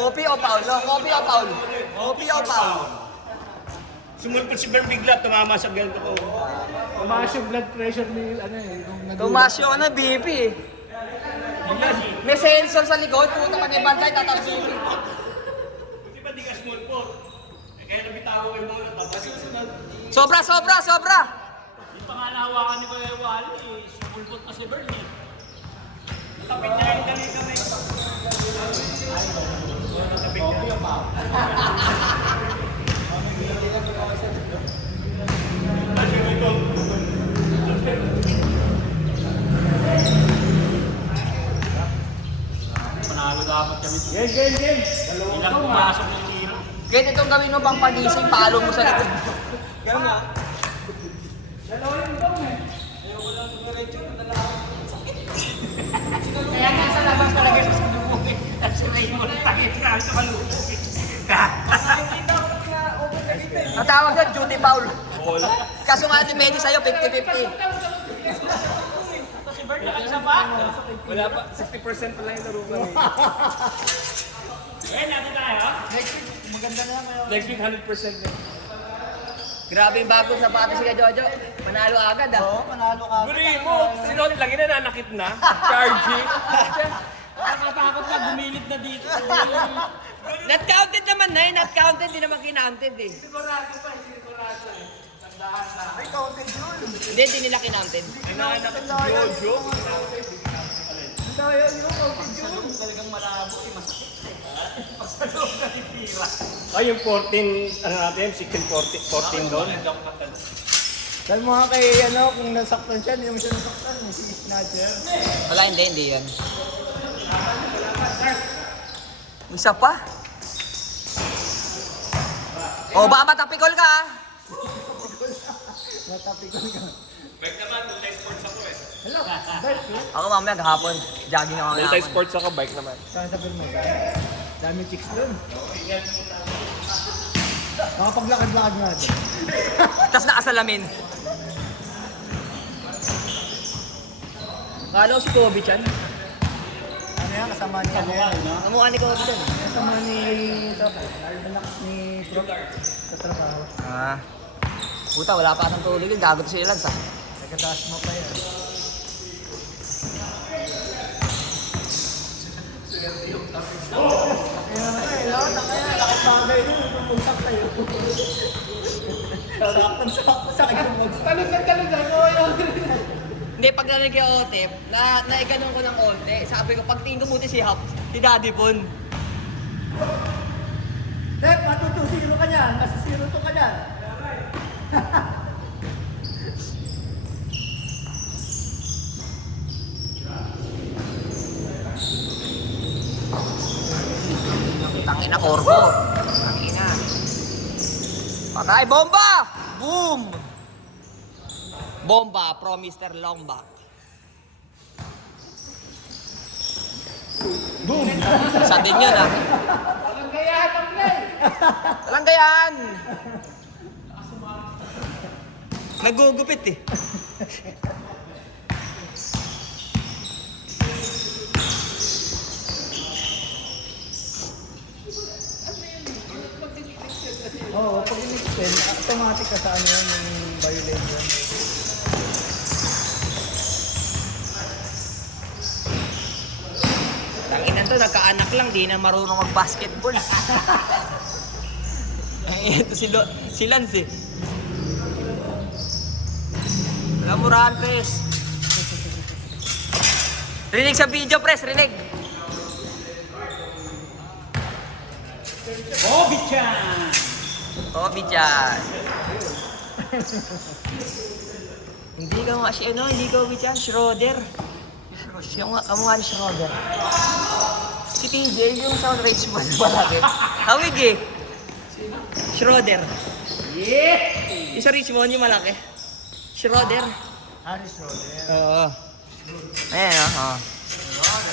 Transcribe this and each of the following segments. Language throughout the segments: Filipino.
Copy o foul? No, copy o foul? Copy o foul? Sumulpot si Bern bigla, tumama sa ganito ko. Tumaas yung blood pressure ni, ano eh, nung Tumas yung ano, BP eh. May sensor sa likod, puta ka na bantay, tatawag BP. Buti ba di ka sumulpot? Kaya nabitawan kayo muna, tapos susunod. Sobra, sobra, sobra! Yung pa nga nahawakan ni Kuya Wally, sumulpot na si Bern eh. Tapit niya yung dali kami. Tapit niya. Panalo dapat kami. Game! Ilang pumasok ng tiro. Kahit itong gawin mo pang pagising, palo mo sa likod. Ganun nga. Kaya nga sa labas talaga sa sinubukin. At si Raymond, takit na sa malupit. Ang tawag doon, duty foul. Kaso nga ni Benny sa'yo, 50-50. Si Bert nakisa pa? Wala pa, 60% pa lang yung laro ko. Eh, natin tayo. Next week, 100% na. Grabe yung bagong sapatos si Jojo. Manalo agad ah. Oo, manalo agad. Buri mo, sinot lang yun, nanakit na. Charging. Nakatakot na, gumilid na dito. Not counted naman na eh, not counted, di naman kinounted eh. Sigurado pa, sigurado eh. Tandahan na. Ay, counted yun. Hindi, di nila kinounted. Ay, nakakit si Jojo. Dahil yun, counted yun. Talagang malabo eh, masakit eh. Pasalong na titira. Ay, yung 14, ano natin, 16-14 doon. Dahil mo nga kay, ano, kung nasaktan siya, hindi mo siya nasaktan. Si Snatcher. Wala, hindi yan. Isa pa. O, baka matapikol ka ah. Natapikon ka. Bike naman, multi-sports ako eh. Hello, Bert, eh. Ako mamaya kahapon. Jogging ako kahapon. Multi-sports ako, bike naman. Saan sa Bermuda? Dami chicks dun. Makapaglakad-lakad nga dun. Tapos nakasalamin. Kala ko si Kobe chan. Ano yan, kasama ni ano yan? Namukha ni Kobe chan. Kasama ni, ito, anak ni Brook sa trabaho. Ah. Puta, wala pa akong tulog yun. Gago to si Lance ah. Nagkadash mo pa yan. Kaya nga eh, lahat na kaya, lakit bagay nun, pumulsak sa'yo. Saktan-saktan sa akin mag- Talon ako yun. Hindi, pag nalagay ako tip, naiganon ko ng konti. Sabi ko, pag tingin ko buti si Hap, si Daddy Pon. Dek, matuto, 0 ka niyan. Nasa 0-2 ka niyan. Tangina, Corvo. Tangina. Patay, bomba! Boom! Bomba from Mr. Longback. Boom! Sa din yun ah. Walang gayahan ang play. Walang gayaan! Nagugupit eh. Oo, pag in-extend, automatic ka sa ano yan, yung violation. Tanginan to, nagkaanak lang, di na marunong mag-basketball. Ito si Lance eh. Alam mo rahan, Pres. Rinig sa video, Pres, rinig. Bobby-chan! Kobe dyan. Hindi ka nga si ano, hindi Kobe dyan, Schroeder. Yung kamukha ni Schroeder. Si TJ, yung sa Richmond, malaki. Hawig eh. Schroeder. Yeah! Yung sa Richmond, yung malaki. Schroeder. Harris Roder. Oo. Ayan o.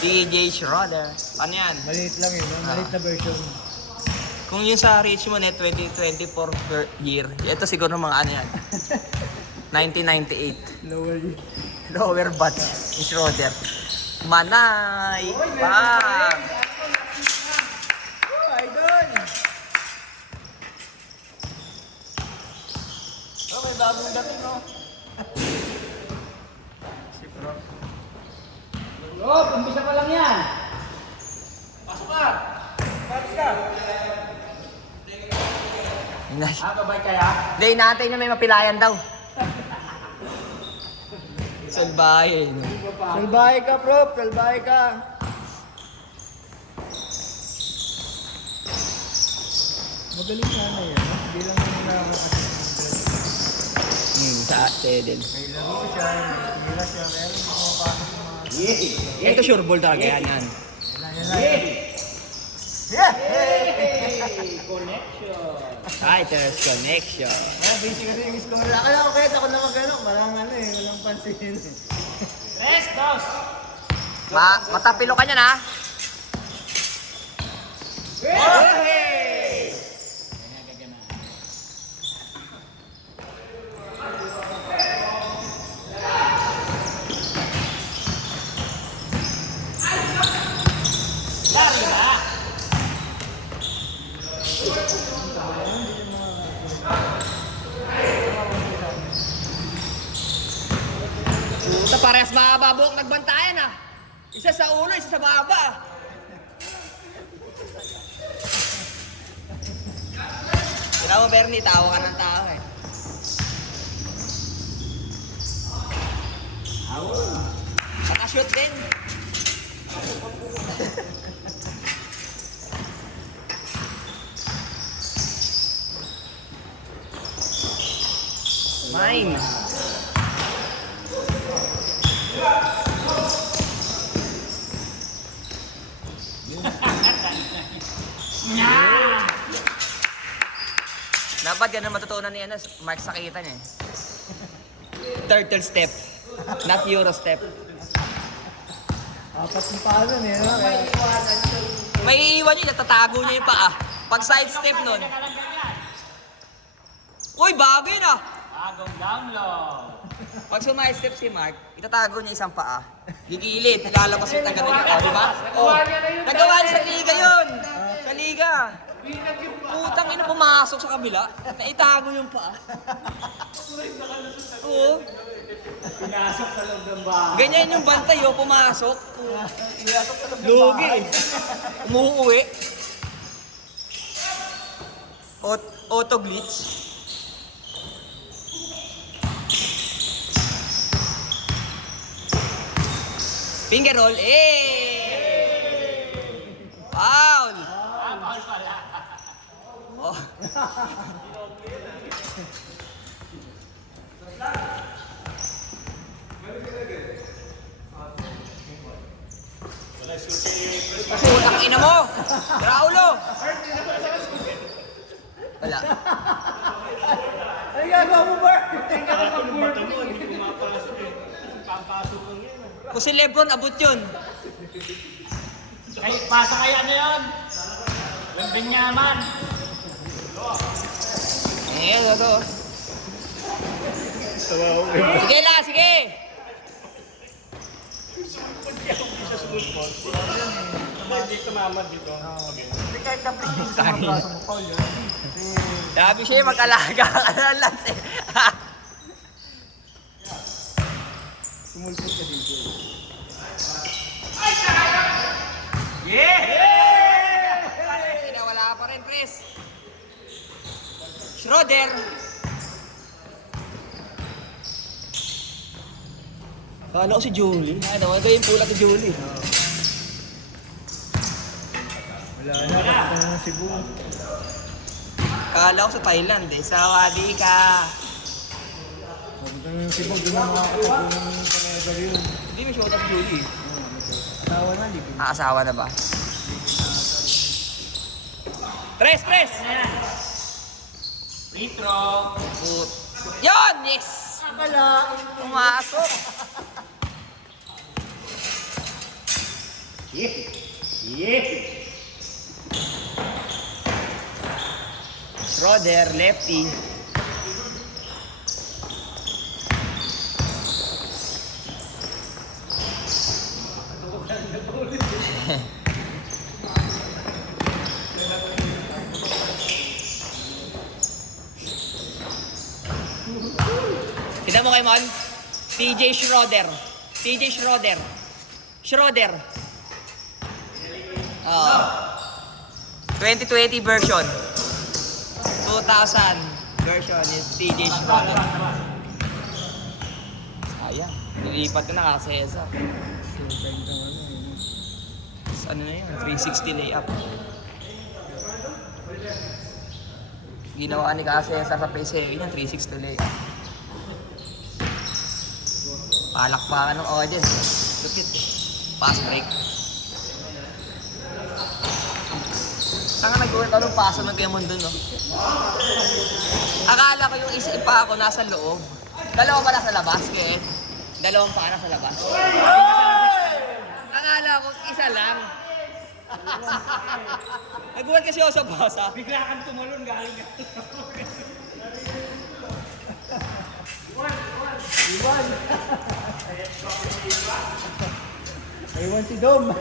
TJ Schroeder. Ano yan? Maliit lang yun, yung maliit na version. Kung yung sa Richmond eh, 2024 year, ito siguro mga ano yan. 1998. Lower yun. Lower batch ni Schroeder. Manay! Bang! Babay kaya? Hindi, natin na may mapilayan daw. Salbahe, no? Salbahe ka, prof. Salbahe ka. Magaling sana yan. Hindi lang naman Sa Tedel. may laro siya, may tira siya, meron pumapasok ng mga... Ito sure ball talaga yan. Yan Yeah! Fighters Connection. Busy kasi yung score. Akala ko kahit ako na magano, walang walang pansin. Tres, dos. Matapilo ka niyan, ha? Lari na. Puta, parehas mahaba buhok nagbantayan, ah. Isa sa ulo, isa sa baba. Tira mo, Bernie, tawa ka ng tao, eh. Saka-shoot din. Mine. Dapat ganun matutunan ni Mark Sakitan, eh. Turtle step, not Euro step. Apat na paano niya, no? May iiwan niya, natatago niya yung paa. Pag side step nun. Uy, bago yun, ah. Bagong down low. Pag sumide-step si Mark, itatago niya isang paa. Gigilid, lalabas yung taga nun. Oh, di ba? Oh, nagawa niya sa liga yun. Sa liga. Putang ina, pumasok sa kabila. Naitago yung paa. Oo. Pinasok sa loob ng bahay. Ganyan yung bantay, oh, pumasok. Lugi. Umuuwi. Auto glitch. Finger roll, eh! Foul! Bawal pala. Oh. Putang ina mo! Raulo! Wala. Ay, gagawa mo, Bert? Kung si Lebron, abot yun. Ay, pasa kaya ano yun? Yung Benyaman. Ayan, ito. Sige la, sige! Hindi tumama dito. Hindi kahit na please sa mga braso mo, Paul, yun. Kasi, Sabi siya, mag-alaga ka na lang, eh. sumulpot ka dito. Ina, wala pa rin, Chris. Schroeder. Kala ko si Julie. Ay, naman ito yung pula si Julie. Wala na, kapag na Cebu. Kala ko sa Thailand, eh. Sawadi ka. Kapag na Cebu, doon na makakatapo ng panagal yun. Hindi may shota si Julie. Asawa na, libre. Asawa na ba? Tres! Free throw. Put. Yun! Yes! Akala, Pumasok! Schroeder, lefty. Kita mo kay Mon? TJ Schroeder. TJ Schroeder. Schroeder. 2020 version. 2000 version ni TJ Schroeder. Sayang. Nilipat ko na kasi Cesar. Ano na yun? 360 layup. Ginawa ni Cesar sa PS7 niya, 360 layup. Palakpakan ng audience. Lupit eh. Pass break. Saan nga nag-ulit ako ng paso ng Piemont dun, no? Akala ko yung isa pa ako nasa loob. Dalawa pa nasa labas, kaya dalawang pa nasa labas. Akala ko isa lang. Nagulat kasi ako sa basa. Bigla kang tumalon galing ka. Iwan. Iwan si Dom.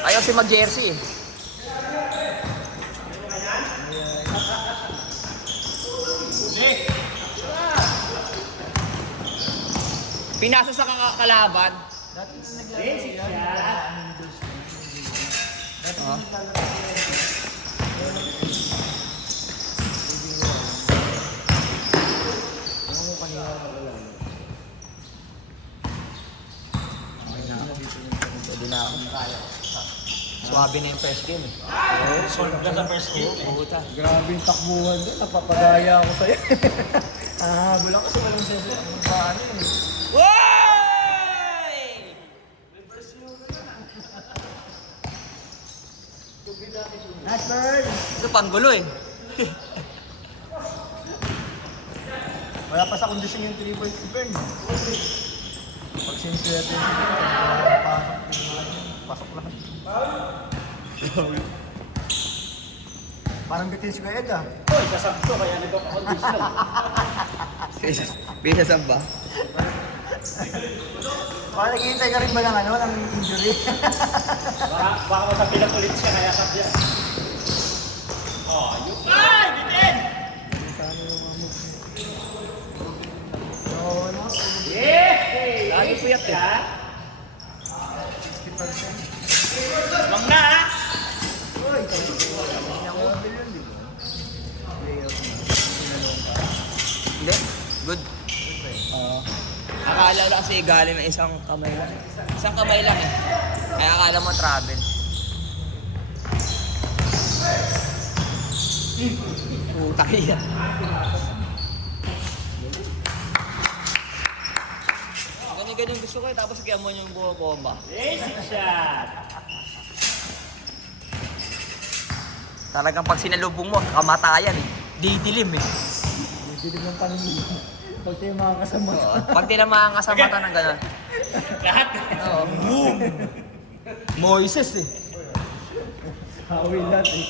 Ayaw si mag-jersey eh. Pinasa sa kalaban. Basic siya. Pwede na ako. Swabe na yung first game eh. Solve ka sa first game. Puta. Grabe yung takbuhan doon. Napapagaya ako sa'yo. Habol ako kasi walang senso. Ano ba ano eh. Woy! Nice bird! Ito panggulo eh. Wala pa sa kondisyon yung 3 points si Bern. Pag siniswerte yung pasok lahat. Parang bitin si Kuya Ed ah. Uy, sasabto kaya nagpapakondisyon. Bisa saan ba? Parang naghihintay ka rin ba ng ano, ng injury? Baka matabilang ulit siya kaya sabi yan. Oh, yun. Ay! Bitin! Oo, ano? Yeah! Lagi puyat eh. 60%. Wag na ha! Uy, nakuhabil yun, di ba? Hindi. Good. Akala ko kasi galing ng isang kamay lang. Isang kamay lang eh. Kaya akala mo travel. Puta kaya. Ganyan gusto ko eh. Tapos kaya mo yung buho bomba. Basic shot! Talagang pag sinalubong mo, kamatayan eh. Didilim eh. Didilim ng paningin. Pag tayo mga kasama. Oo. Pag tinamaan ka sa mata ng gano'n. Lahat! Oo. Boom! Moises eh. Hawil natin.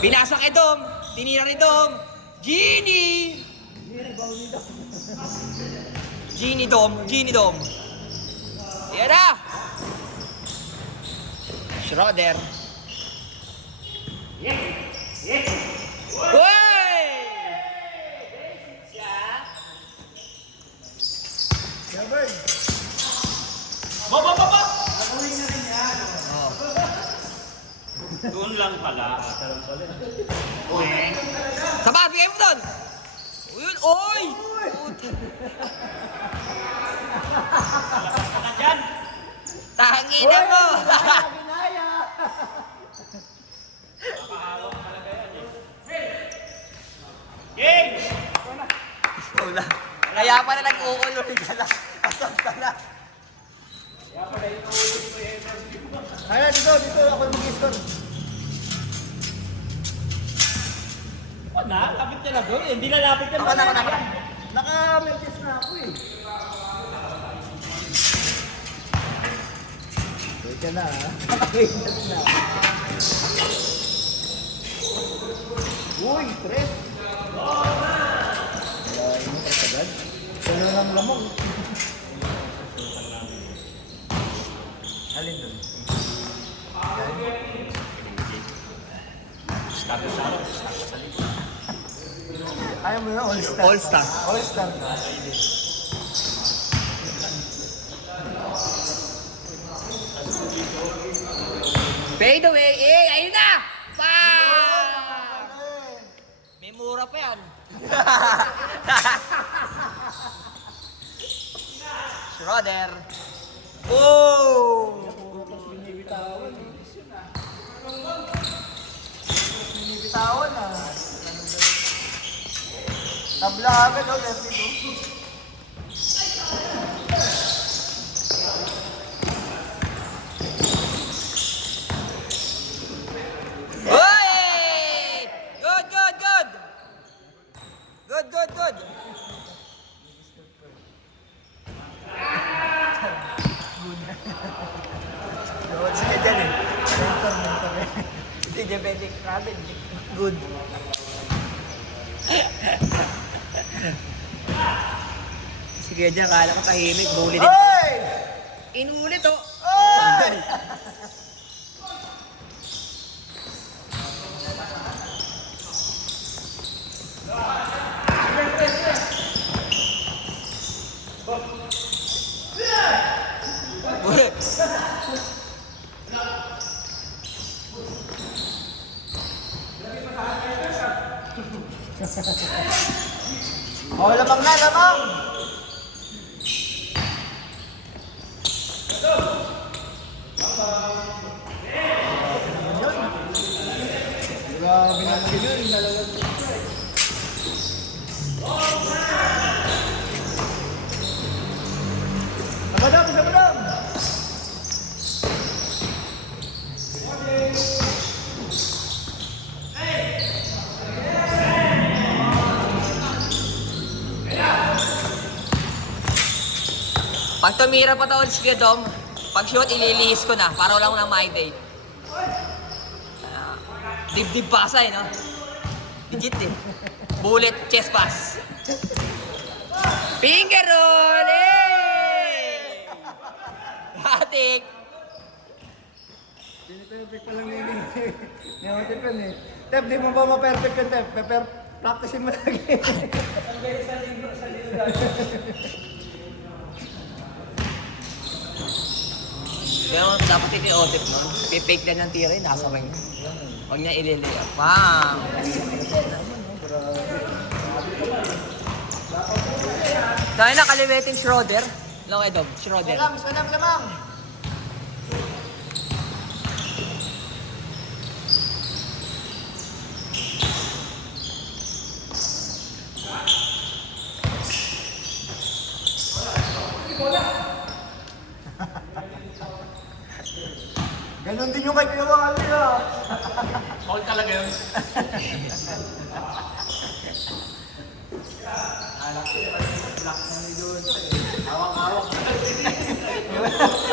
Pinasa kay Dom. Tinira ni Dom. Genie! Genie Dom. Genie Dom. Yan na! Schroeder. Uy! Yeah, Bern. Baba! Oh. Doon lang pala. Saba, bigay mo doon! Uyun, oy! Puta. Lakas ka na dyan! Tangina mo! Ginaya! Game! Wala. Kaya pala nag-uuloy ka lang. Pasok ka lang. Kaya dito ako mag-score. Ano na? Kapit ka na doon. Hindi lalapit ka Ako na. Naka-meltis na ako eh. Wait ka na ha. Naka-meltis na ako. Uy, tres. Wala mo katagad. Salo ng lamog. Alin doon? Status sa Ayaw mo na, all-star. All-star. All-star ka. Fade away. Eh, ayun na! Bang! May mura pa yan. Schroeder. Oh! Binibitawan na. Tabla agad, oh, left dito. Hey! Good, good, good! Good, good, good. Good sila dyan eh. Mentor eh. Hindi diabetic rabbit. Good. Sige dyan, kala ko tahimik. Bully din. Oy! Inulit oh. Oy! Oh, lamang na, lamang! Grabe naman yun, nalalag. Sabadam, sabadam! Pag tumira pa to ulit si Dom, pag shot ililihis ko na para wala ko ng my day. Dibdib pasay, no? Legit eh. Bullet, chest pass. Finger roll! Eh! Hatik! Perfect pa lang nini. Nyamatip yan eh. Tep, di mo ba ma-perfect yun, Tep? Practicein mo lagi. Pero dapat ito yung otip nun. Pipake lang ng tira yun, nasa ring. Huwag niya ililiya. Bang! Dahil nakalimutin Schroeder. Long Edom, Schroeder. Salam, lamang! Ganon din yung kay Kuya Wally ah. Foul talaga yun.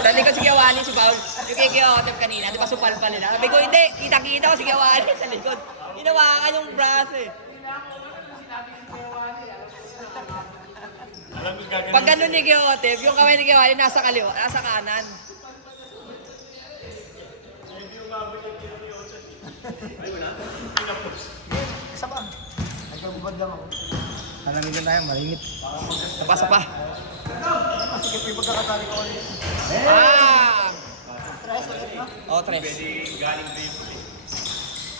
Dali ko si Kiawali, si Paul. Yung kay Kiawatep kanina, di ba supal pa nila? Sabi ko, hindi, kita-kita ko si Kiawali sa likod. Hinawakan yung braso eh. Alam ko gagawin. Pag ganun ni Kiawatep, yung kamay ni Kiawali nasa kaliwa, nasa kanan. Isa pa. Nagkagubad lang ako. Hanangin ka tayo, malimit. Napasa pa. Masikip yung pagkakatali ko ulit. Ah! Tres ulit, no? O, tres.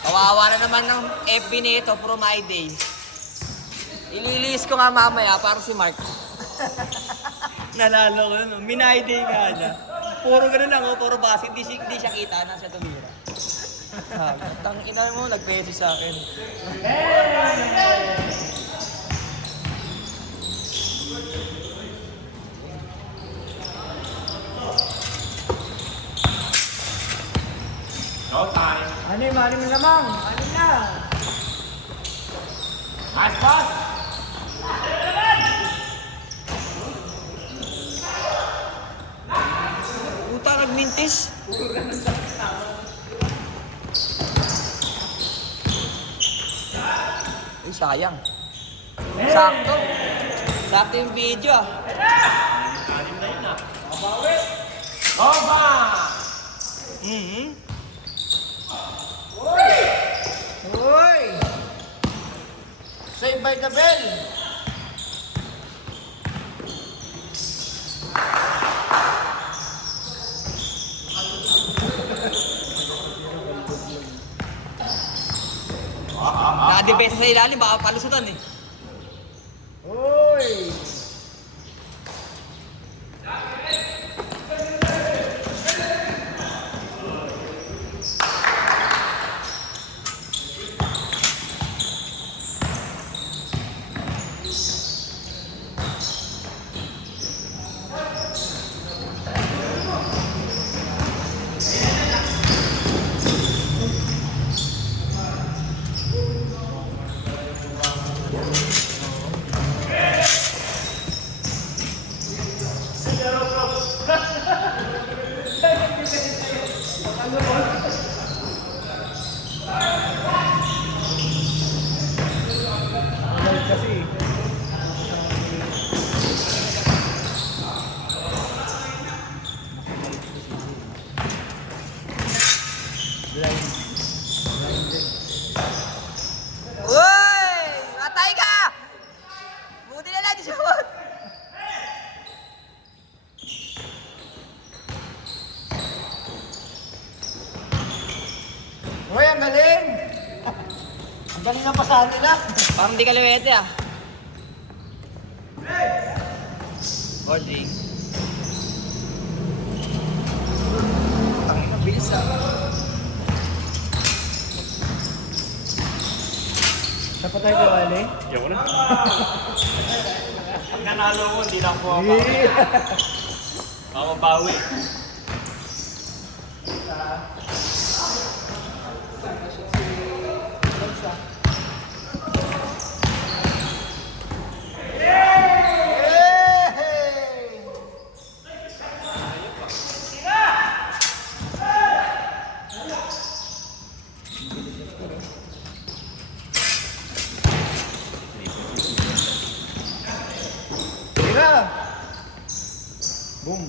Kawawa na naman ng FB nito, pro my day. Ililis ko nga mamaya para si Mark. Nanalo ko no? Minay day nga niya. Puro ganun lang, puro base. Hindi siya kita na siya tumira. Tangina mo, nagpeso sa akin. No time. Anim na lamang. Anim na. Nice pass. Puta, nagmintis. Ay, sayang. Sakto. Sakto yung video ah. Oba! Mhm. Uy! Saved by the bell. Nakadepesa sa ilalim, baka palusutan eh. Uy! Live kasi. Uy! Matay ka! Buti na lang di shoot! Uy, ang galing! Ang galing ng pasahan nila. Parang di kaliwete ah. Audrey. Tangin ang bilis ah. Siya pa tayo kawali? Ayoko na. Pag nanalo ko, hindi lang po ako. Ako bawi. Tira! Boom!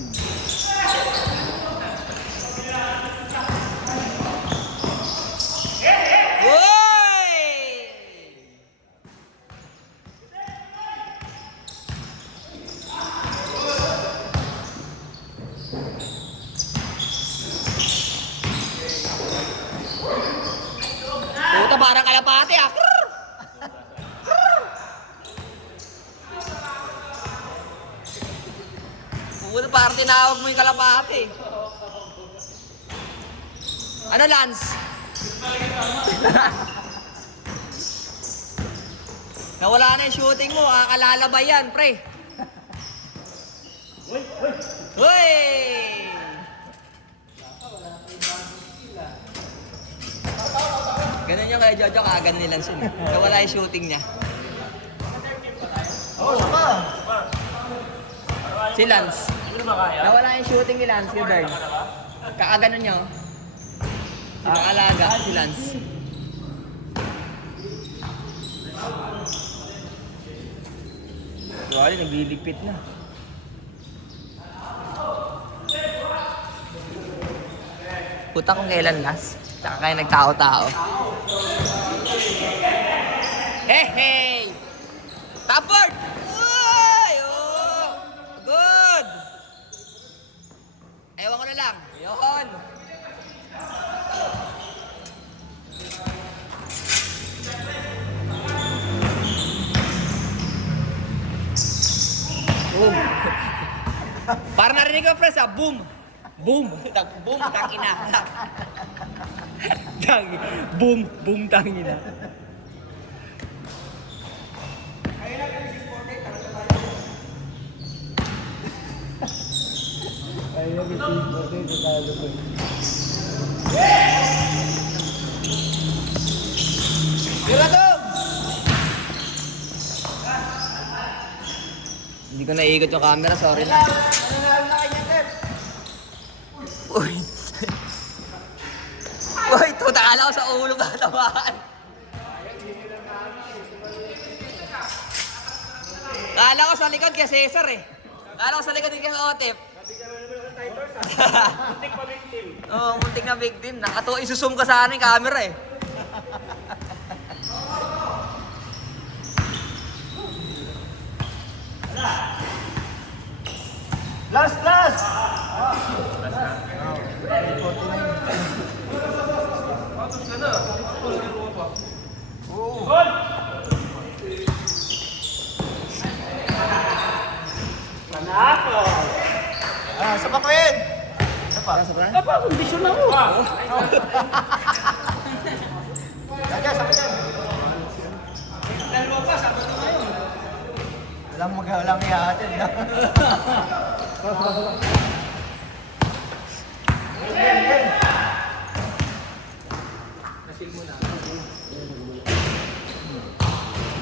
Uy! Puta, parang kalapate ah. Puta, parang tinawag mo yung kalapate. Ano, Lance? Nawala na yung shooting mo, kalalabay yan, pre. Uy! Ganun yung kay Jojo, kagano nilang siya. Nawala yung shooting niya. Oh, saka! Si Lance. Hindi naman kaya. Nawala yung shooting ni Lance, Gilbert. Kaagano niya. Alaga si Lance. Wala, nagliligpit na. Puta kung kailan last. Tsaka kayo nagtao-tao. Hey, hey! Top board! Uy! Oh! Good! Ewan ko na lang. Yun! Boom! Para narinig ko, Pres, ah. Boom! Boom! Boom! Tangina! Boom! Boom! Tangina! Ayun, may team po din. Tatalo ko. Tiradong! Hindi ko naiikot yung camera, sorry na. Ano na kanya, Tep? Uy! Uy, tuta ka lang ako sa ulo ka tamaan. Kala ko sa likod kaya Cesar eh. Kala ko sa likod kaya Otep. Muntik pa victim. Oo, muntik na victim. Nakatuwa, isusum ka sana yung camera eh. pa, Quinn! Isa pa. Napakondisyon ako. Kaya, sa akin. Dalawa pa, sabi ko ngayon. Walang ihahatid na.